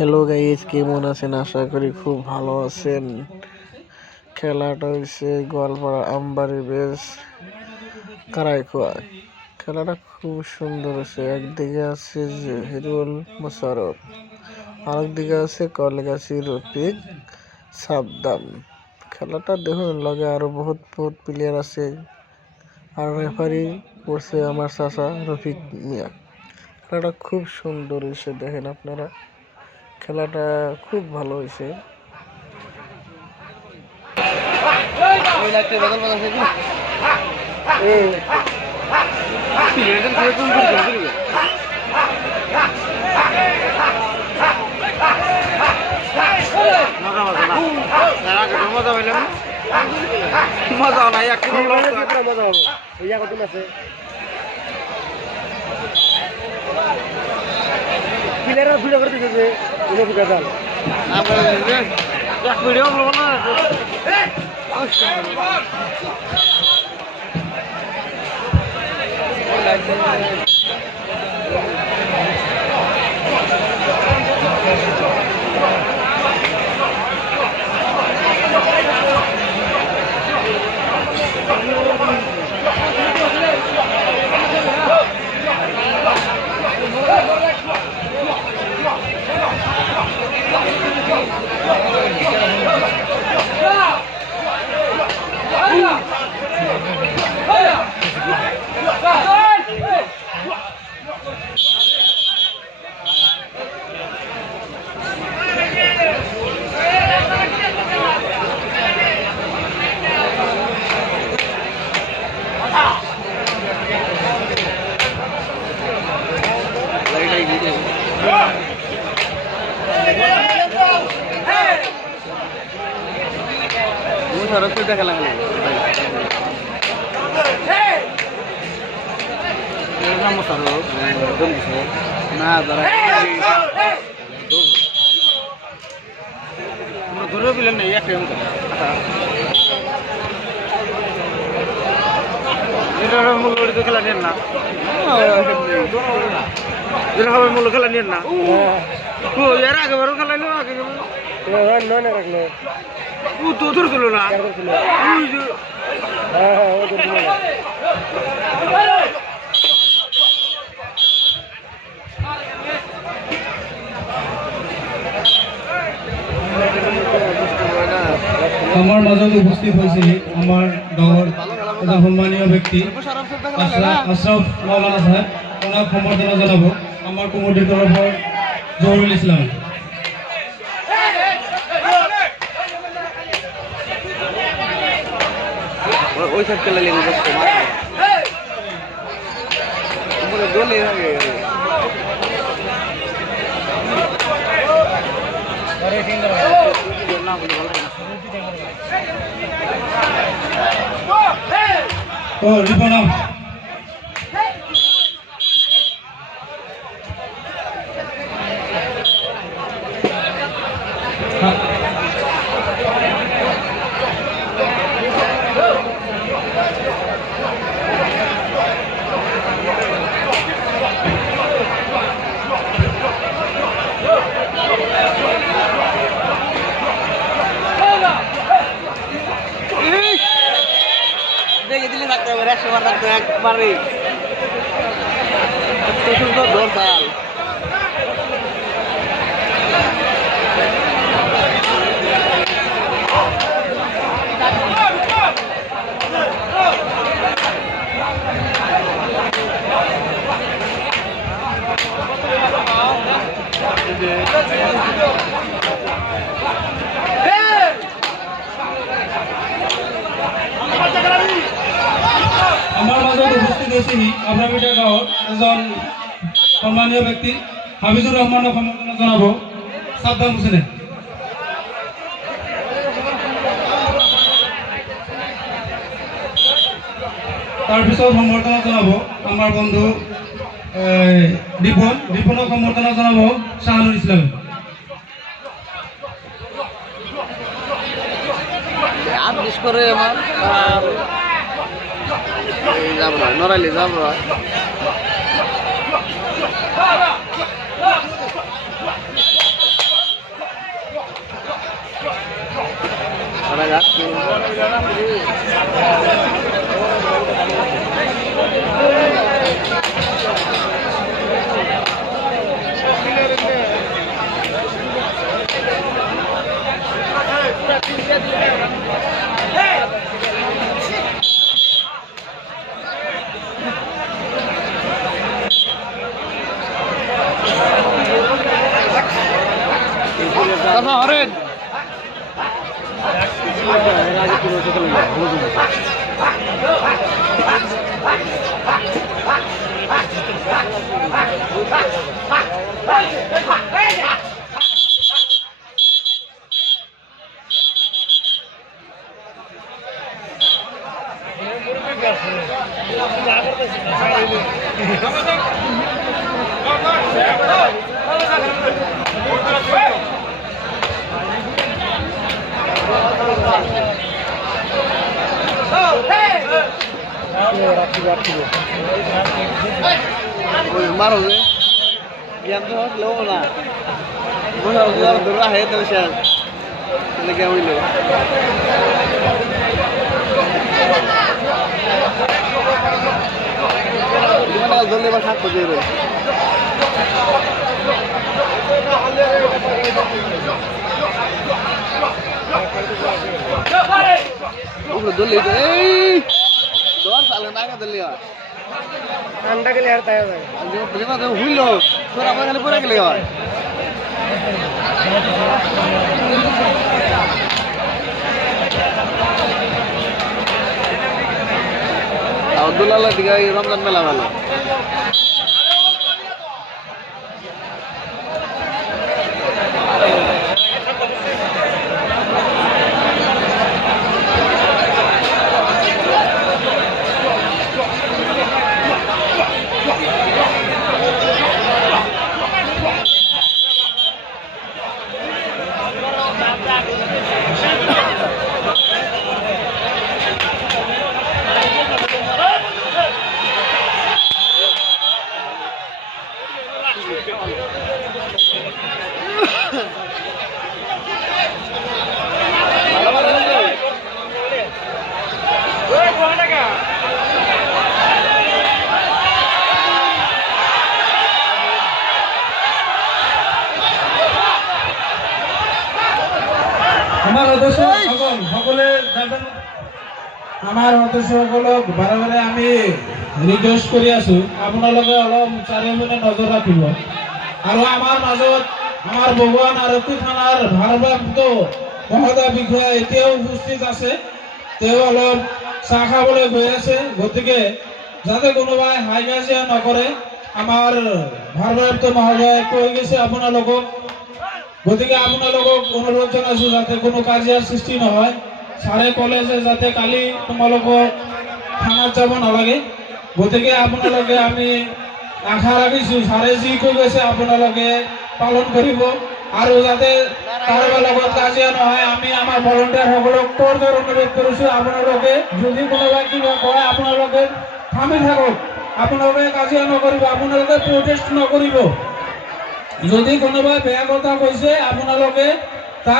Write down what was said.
Hello guys, কেমন আছেন? আশা করি খুব ভালো আছেন। খেলাটা হচ্ছে গোয়ালপাড়া আমবাড়ি বেশ কারাইখোয়া। খেলাটা খুব সুন্দর আছে। একদিকে আছে হিরুল মোশাররফ, আরেকদিকে আছে কলগাছি রফিক সাবদাম। খেলাটা দেখুন, লগে আরো বহুত প্লেয়ার আছে। আর রেফারি করছে আমার চাচা রফিক মিয়া। খেলাটা খুব সুন্দর হয়েছে, দেখেন আপনারা। খেলাটা খুব ভালো হয়েছে। মজা নাই একটু মজা হবো ইয়া কত আছে প্লেয়াররা ভিডিও করে দিতেছে গাজাল এক ভিডিও বলবো না সরাসরি দেখা লাগে না ধরে পেলেন না একটা মূল্য খেলা নেন না মূল্য খেলা নেন না এর আগে বারো খেলা নিল আগে রাখলো তো ধরছিল না আমার মাজত উপস্থিত হয়েছে আমার গাঁৱৰ এটা সন্মানীয় ব্যক্তি আশরাফ মাওলানা সাহেব। ওনাক সম্বৰ্ধনা জনাব আমাৰ কমিটিৰ তৰফৰ জহুৰুল ইছলাম। ওই সব চলে লেগে যাচ্ছে দোলে রিপনা দেখে দিলে থাকতে হবে 100 বার থাকতে একবারে সুন্দর দরকার আমার মাজত উপস্থিত হয়েছে আবরামিটা গাঁৱৰ এজন সম্মানীয় ব্যক্তি হাফিজুর রহমানক সম্বৰ্ধনা জনাব সাদ্দাম হোসেনে। তাৰপিছত সম্বৰ্ধনা জনাব আমাৰ বন্ধু রিপনক সম্বৰ্ধনা জনাব শাহানুল ইসলাম। আদেশ করে আমার যাব না নড়াইলে যাব না হরেন মারো রে জ্ঞান তো হলো না মনে হয় ধরে আহে তো শেষ তাহলে কে হইলো মানে ধরলে বা থাকতো যে রে উপরে ধরলে এই দর সালে নাকা ধরলে হয় ঠান্ডা গেলে আর তাই হয় প্রেমা তো হইলো তোর আমার খালি পড়ে গেলে হয় আব্দুল্লাহ দিকে রমজান মেলা ভালো আমার উদ্দেশ্য সকলে যাবেন আমার উদ্দেশ্যসকলক বাৰে বাৰে আমি ৰিকুৱেষ্ট কৰি আছো আপোনালোকে অলপ চাৰিওপিনে নজৰ ৰাখিব আৰু আমাৰ মাজত আমাৰ ভগৱান আৰক্ষী থানাৰ ভাৰপ্ৰাপ্ত মহোদয় বিষয়া এতিয়াও উপস্থিত আছে তেওঁ অলপ চাহ খাবলৈ গৈ আছে গতিকে যাতে কোনোবাই হাই কাজিয়া নকৰে আমাৰ ভাৰপ্ৰাপ্ত মহোদয়ে কৈ গৈছে আপোনালোকক গতিকে আপোনালোকক অনুৰোধ জনাইছো যাতে কোনো কাজিয়াৰ সৃষ্টি নহয় ছাৰে ক'লে যে যাতে কালি তোমালোকক থানাত যাব নালাগে গতিকে আপোনালোকে আমি আশা ৰাখিছো ছাৰে যি কৈ গৈছে আপোনালোকে পালন কৰিব আৰু যাতে কাৰোবাৰ লগত কাজিয়া নহয় আমি আমাৰ ভলণ্টিয়াৰসকলক তোৰ অনুৰোধ কৰিছো আপোনালোকে যদি কোনোবাই কিবা কয় আপোনালোকে থামি থাকক আপোনালোকে কাজিয়া নকৰিব আপোনালোকে প্ৰটেষ্ট নকৰিব যদি কোনোবাই বেয়া কথা কৈছে আপোনালোকে তাক